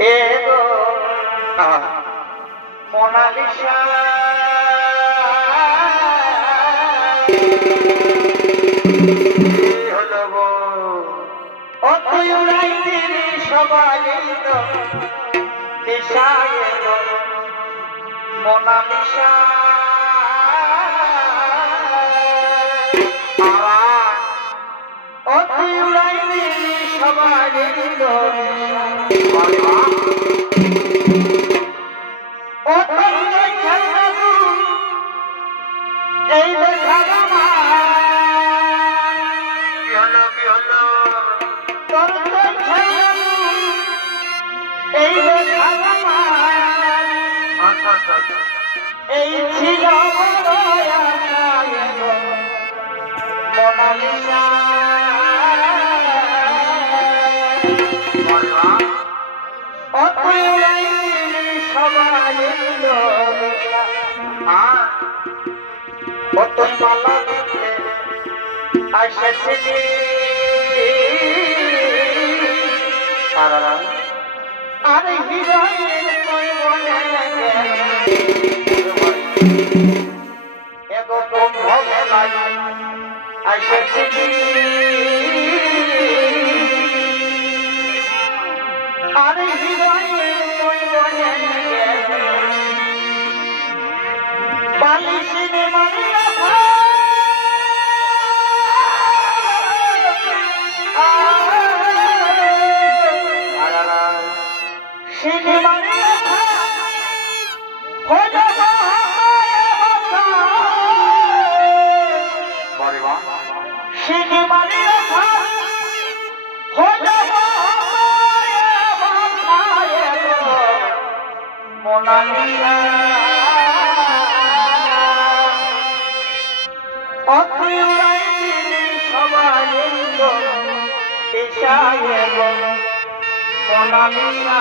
এগো মোনালিসা হলো গো ও তুই উড়াই দিলি সবাই তো দিশা এগো মোনালিসা ও তুই উড়াই দিলি সবাই তো এই দেখা কি হলো তোর এই এই ছিল মোনালিসা তোর মালা দিতে আসেছিলি আরে হিরোইন তুই বলে এগো কুম্ভ মেলায় আসেছিলি আরে হিরোইন তুই বলে বালিশিনে মারিয়া শিনে মারিয়া হয়ে যাব শিনে মারিয়া হয়ে যাব মোনালিসা অপ্রিয় সবাই দিশা এগো মোনালিসা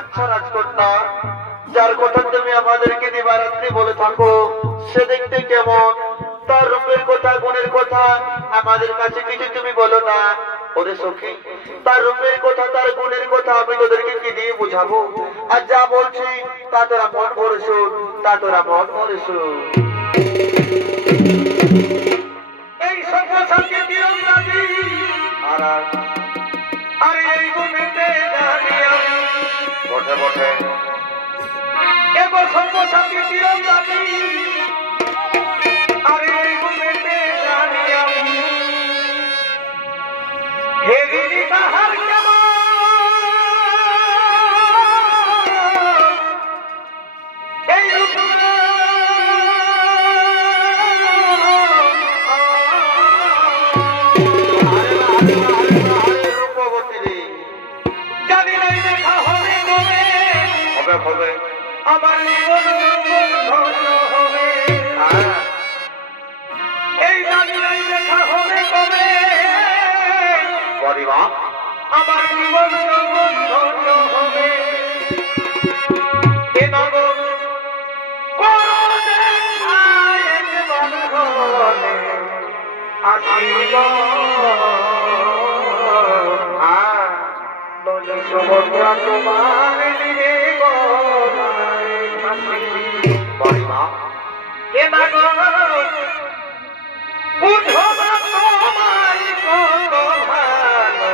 আচ্ছা রাজকন্যা, যার কথা তুমি আমাদেরকে দিবারাত্রি বলে থাকো সে দেখতে কেমন, তার রূপের কথা গুণের কথা আমাদের কাছে কিছু তুমি বলো না। ওরে সখী, তার রূপের কথা তার গুণের কথা আমি তোদেরকে কি দিয়ে বুঝাবো? আর যা বলছি তা তোরা মন ভরে শোন, তা তোরা মন ভরে শোন। এই সর্বশান্তি তীরন্দাজি আর এই গুণেতে জানি আমি বটে বটে এবার সর্বশান্তি তীরন্দাজি আর এই গুণেতে জানি আমি হেরিনি তাহার কেমন এই রূপ জানি নাই দেখা হবে কবে হবে হবে আমার জীবন ধন্য হবে এই জানি নাই দেখা হবে কবে পরিবার আমার জীবন ধন্য হবে এ নগর করো দেখা একবার ঘরে আসিব সমুদ্রা তোমার পরিবার এ নগর বুঝো না তোমায় কত ভালো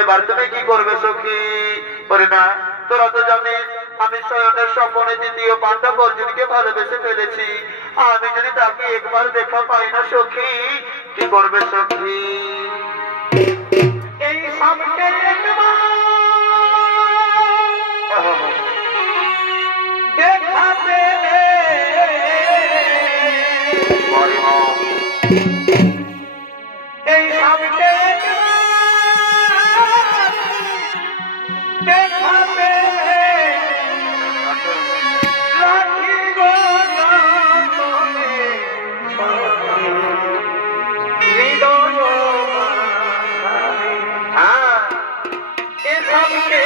এবার তুমি কি করবে সখী? বলে না, তোরা তো জানিস আমি স্বয়নের স্বপনে দ্বিতীয় পাণ্ডব অর্জুনকে ভালোবেসে ফেলেছি। আমি যদি তাকে একবার দেখা পাই না সখী, কি করবে সখী? এই সামনে একবার দেখা পেলে এই সামনে দেখা পেলে রাখিব হৃদয় এ সামনে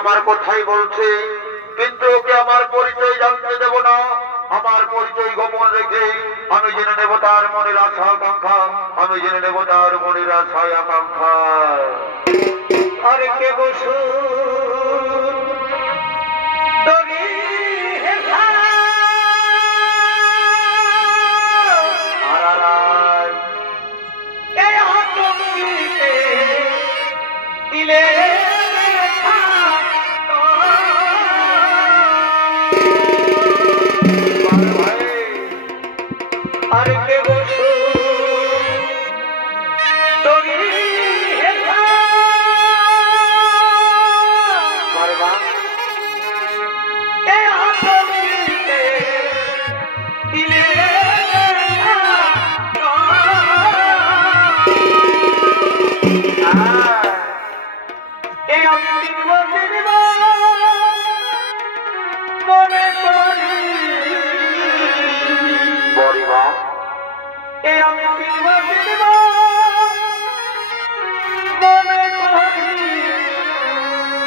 আমার কথাই বলছে, কিন্তু ওকে আমার পরিচয় জানতে দেব না। আমার পরিচয় গোপন রেখে আমি জেনে নেব তার মনের আশা আকাঙ্ক্ষা, আমি জেনে নেব তার মনের আশা আকাঙ্ক্ষা। আর কে বসু দিলে আর কে বসু তরি দিলে এই আমি চিনবা মনে করি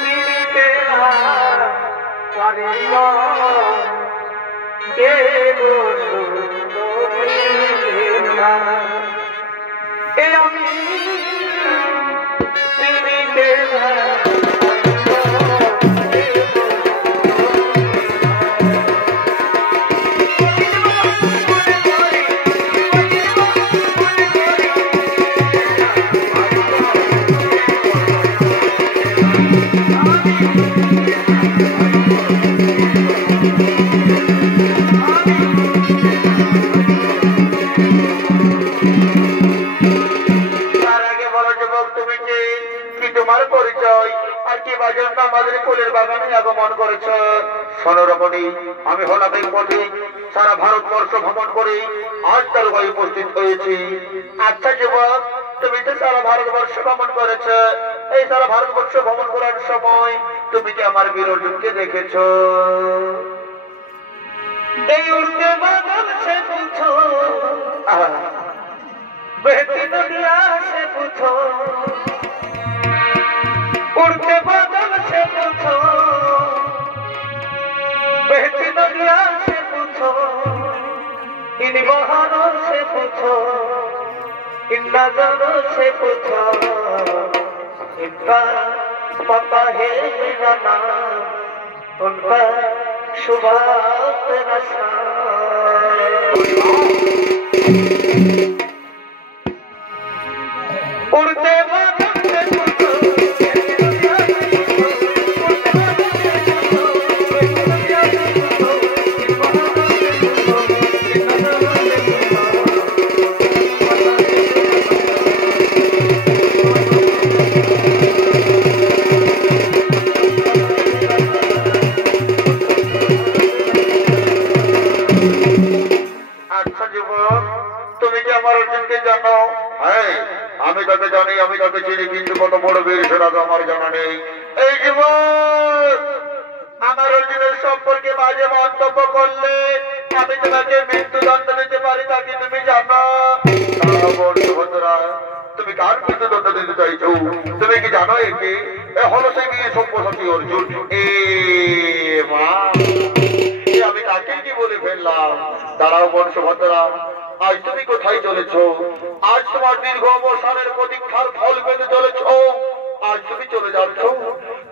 চিনিতে না পারিব কে গো সুন্দরী না এই আমি চিনিতে না আমাদের ফুলের বাগানে আগমন করেছ। শোনো রমণী, আমি হলাম এই পথে সারা ভারতবর্ষ ভ্রমণ করে আজ তার ভাই উপস্থিত হয়েছি। আচ্ছা যুবক, তুমি তো সারা ভারতবর্ষ ভ্রমণ করেছ, এই সারা ভারতবর্ষ ভ্রমণ করার সময় তুমি কি আমার বীর অর্জুনকে দেখেছ? এই উড়তে বাদল সে পুছো বেহতি দুনিয়া সে পুছো उड़ते बादल से पूछो बहती नदिया से पूछो इन बहारों से पूछो इन नजरों से पूछो इनका पता है मेरा नाम उनका शुभात रसा उड़ते बादल से पूछो আমি তাকে জানি, আমি তাকে চিনি, কিন্তু কত বড় বীর সেটা তো আমার জানা নেই। এই জীবন আমার অর্জুনের সম্পর্কে বাজে মন্তব্য করলে আমি তোমাকে মৃত্যুদণ্ড দিতে পারি, তাকে তুমি জানো? তুমি কার মৃত্যুদণ্ড দিতে চাইছো? তুমি কি জানো একে হলো সে গিয়ে সব্যসাচী অর্জুন? আমি তাকে কি বলে ফেললাম? দাঁড়াও বংশভদ্রা, আজ তুমি কোথায় চলেছ? আজ তোমার দীর্ঘ অবসানের প্রতীক্ষার ফল পেতে চলেছ। আজ তুমি চলে যাচ্ছ।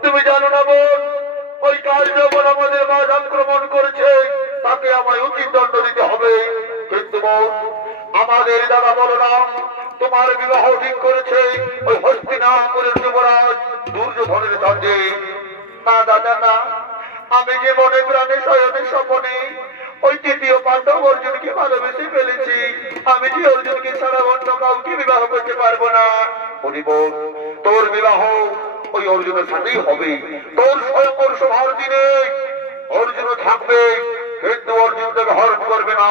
তুমি জানো না বোন, ওই কার্যবন আমাদের মাঝ আক্রমণ করেছে, তাকে আমায় উচিত দণ্ড দিতে হবে। কিন্তু বোন, আমাদের দাদা বলো না তোমার বিবাহ ঠিক করেছে ওই হস্তিনাপুরের যুবরাজ দুর্যোধনের সঙ্গে। না দাদা না, আমি যে মনে প্রাণে শয়নে স্বপনে ওই তৃতীয় পাণ্ডব অর্জুনকে ভালোবেসে ফেলেছি। আমি যে অর্জুনকে ছাড়া অন্য কাউকে বিবাহ করতে পারবো না। তোর বিবাহ ওই অর্জুনের সাথেই হবে। তোর স্বয়ংবর সভার দিনে অর্জুন থাকবে, কিন্তু অর্জুন তোকে হরণ করবে না।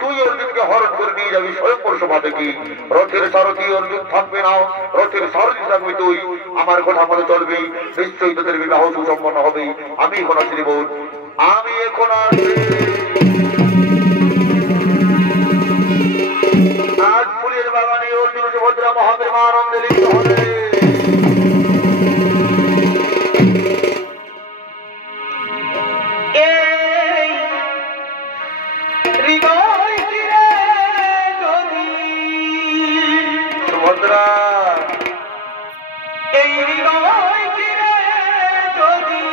তুই অর্জুনকে হরণ করে নিয়ে যাবি স্বয়ংবর সভা থেকে। রথের সারথি অর্জুন থাকবে না, রথের সারথি থাকবে তুই। আমার কথা মনে চলবি, নিশ্চয়ই তোদের বিবাহ সুসম্পন্ন হবে। আমি এখন আসি বোন, আমি এখন আসি। আজ ফুলের বাগানে অর্জুন সুভদ্রা মহাপ্রেমা আনন্দে লিপ্ত হবে। সুভদ্রা এই হৃদয় চিরে যদি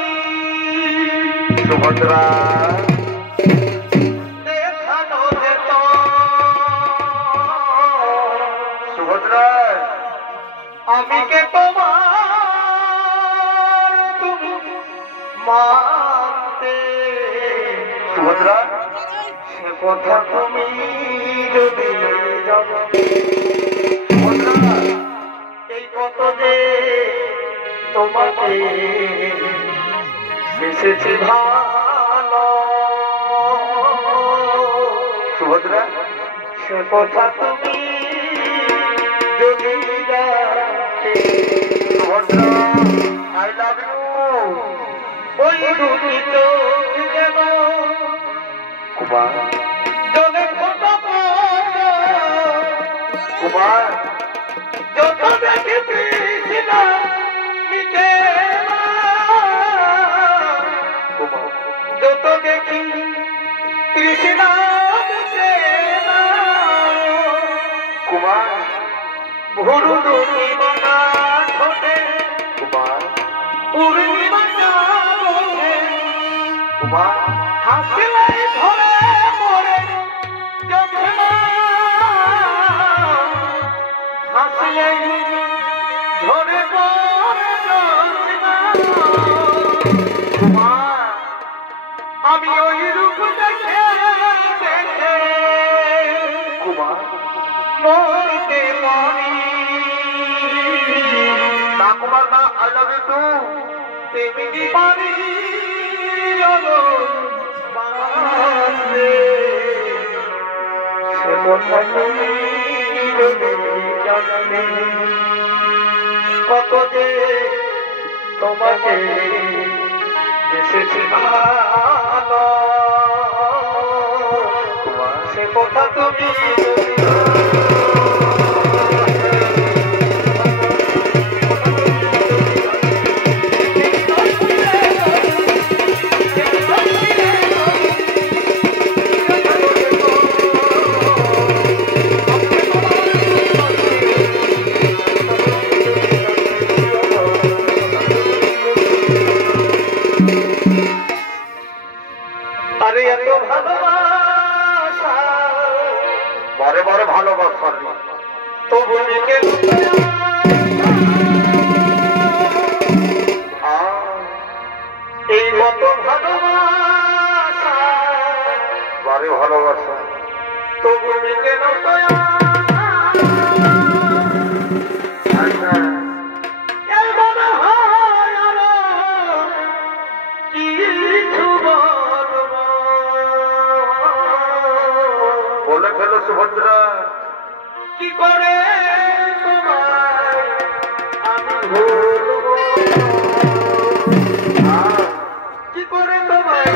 সুভদ্রা দেখানো যেত। সুভদ্রা আমি কে তোমার তুমি মানতে। সুভদ্রা সে কথা তুমি যদি জানো। এই কত যে তোমাকে বেসেছি ভালো। সুভদ্রা সে কথা তুমি যদি সুভদ্রা আই লাভ ইউ। ওই দুটি চোখ যেন জলে ফোটা কুমার যত দেখি তৃষ্ণা মিটে না, কুমার যত দেখি তৃষ্ণা মিটে না, কুমার পূর্ণিমা ঠোঁটে কুমার পূর্ণিমা বসে কুমার হাসলে ধরে মরে যন্ত্রণা, হাসলে ঝরে পড়ে যন্ত্রণা। কুমার আমি ওই রূপ দেখে দেখে কুমার মরতে পারি না কুমার না, আই লাভ ইউ টু। তেমনি পারি বাঁচতে। সে কথা তুমি যদি জানতে, কত যে তোমাকে এসেছি ভালো, সে কথা তুমি যদি আরে এত ভালোবাসা বারে বারে ভালোবাসা তবু লিখে এই মত ভালোবাসা বারে ভালোবাসা তবু লিখে বলে ফেলো সুভদ্রা, কি করে তোমায় আমি ভুলব, কি করে তোমায়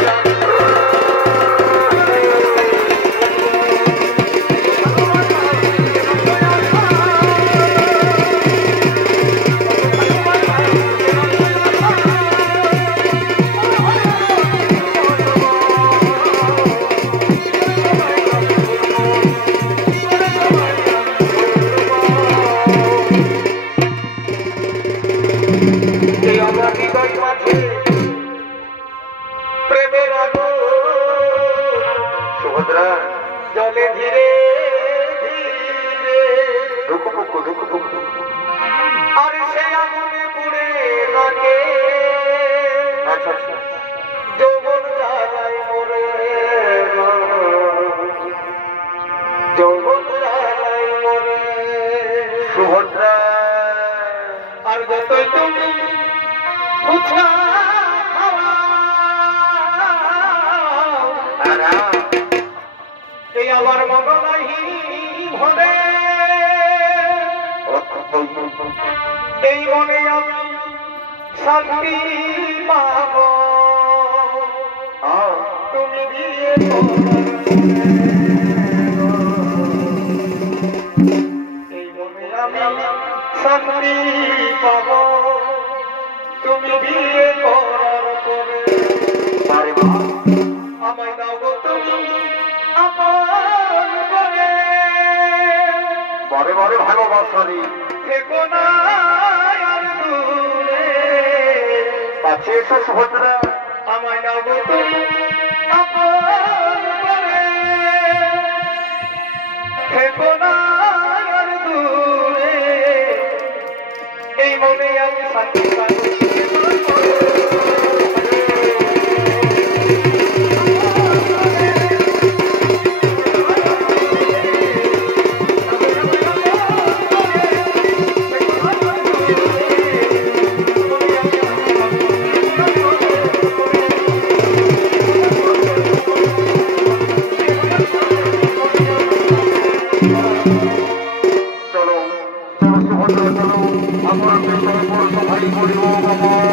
প্রেমের আগুন সুভদ্রা জলে ধীরে ধীরে, দুঃখ আর সে আগুনে পুড়ে থাকে আচ্ছা আচ্ছা যৌবন জ্বালায় মরে, যৌবন জ্বালায় মরে। সুভদ্রা আর যতই তুমি উঠা খাওয়া, এই আমার মন নাহি ভরে, এই মনে আমি শান্তি পাব, তুমি দিয়ে এই মনে আমি শান্তি পাব, তুমি বিয়ে করার পরে। আমায় দাও গো তুমি আপন করে, বারে বারে ভালোবাসা রে থেকো না আর দূরে। কাছে এসো সুভদ্রা, আমায় দাও গো তুমি আপন করে, থেকো না আর দূরে। এই মনে আমি শান্তি পাই। চলো চলো সুভদ্রা চলো, আমরা সবাই পরিব বাবা।